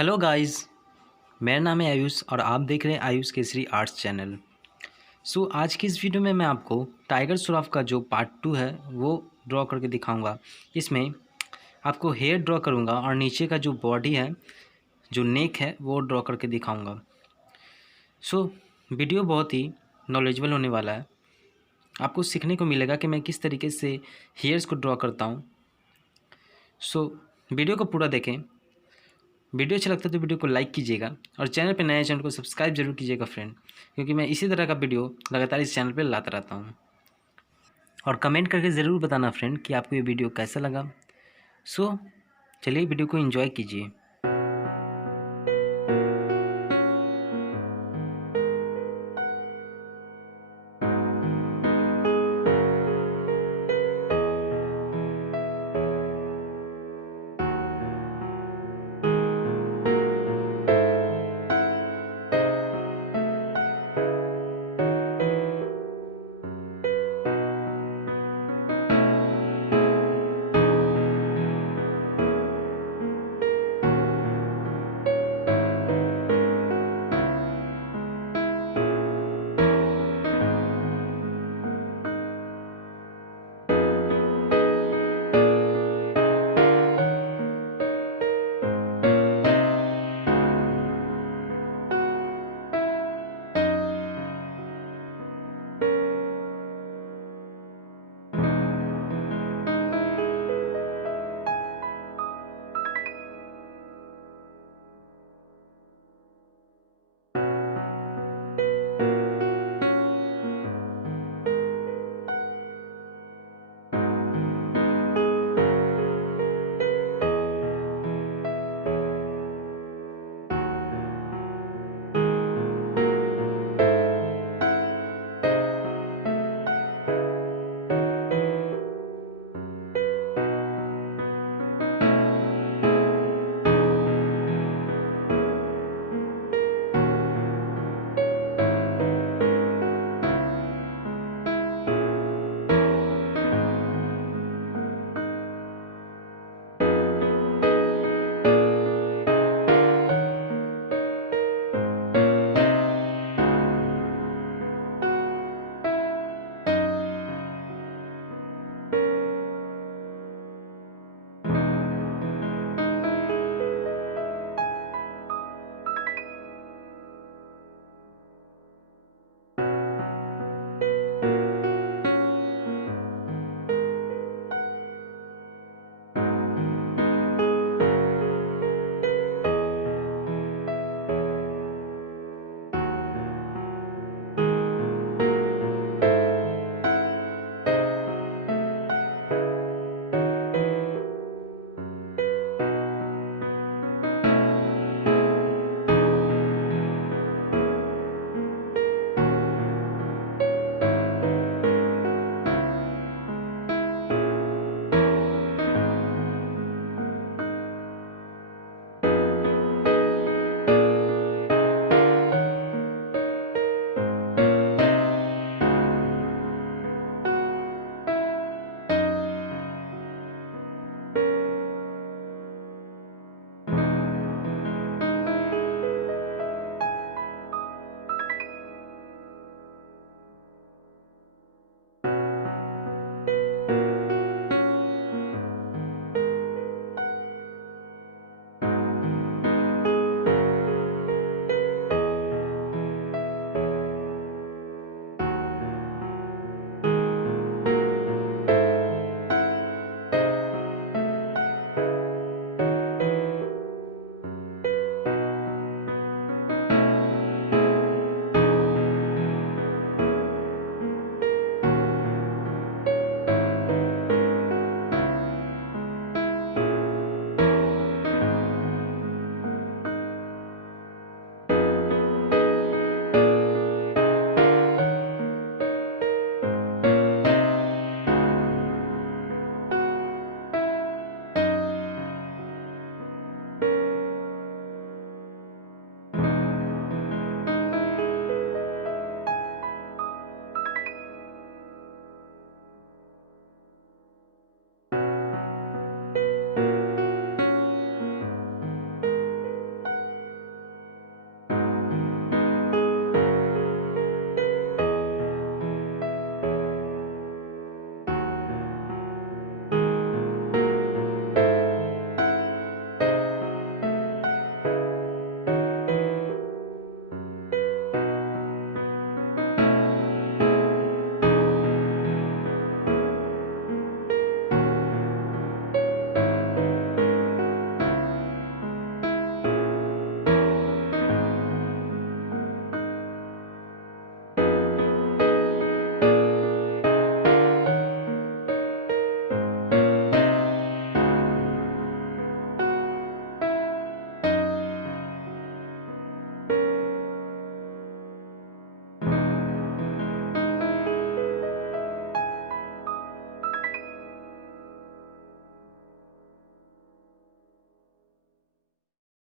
Hello guys, मेरा नाम है आयुष और आप देख रहे हैं आयुष केसरी आर्ट्स चैनल। आज की इस वीडियो में मैं आपको टाइगर श्रॉफ का जो पार्ट 2 है वो ड्रॉ करके दिखाऊंगा। इसमें आपको हेयर ड्रॉ करूंगा और नीचे का जो बॉडी है, जो नेक है, वो ड्रॉ करके दिखाऊंगा। वीडियो बहुत ही नॉलेजेबल होने वाला है। आपको सीखने को मिलेगा कि मैं किस तरीके से हेयर्स को ड्रॉ करता हूँ। वीडियो को पूरा देखें। वीडियो अच्छा लगता है तो वीडियो को लाइक कीजिएगा और चैनल पे नए चैनल को सब्सक्राइब जरूर कीजिएगा फ्रेंड, क्योंकि मैं इसी तरह का वीडियो लगातार इस चैनल पे लाता रहता हूँ। और कमेंट करके ज़रूर बताना फ्रेंड कि आपको ये वीडियो कैसा लगा। चलिए वीडियो को एंजॉय कीजिए।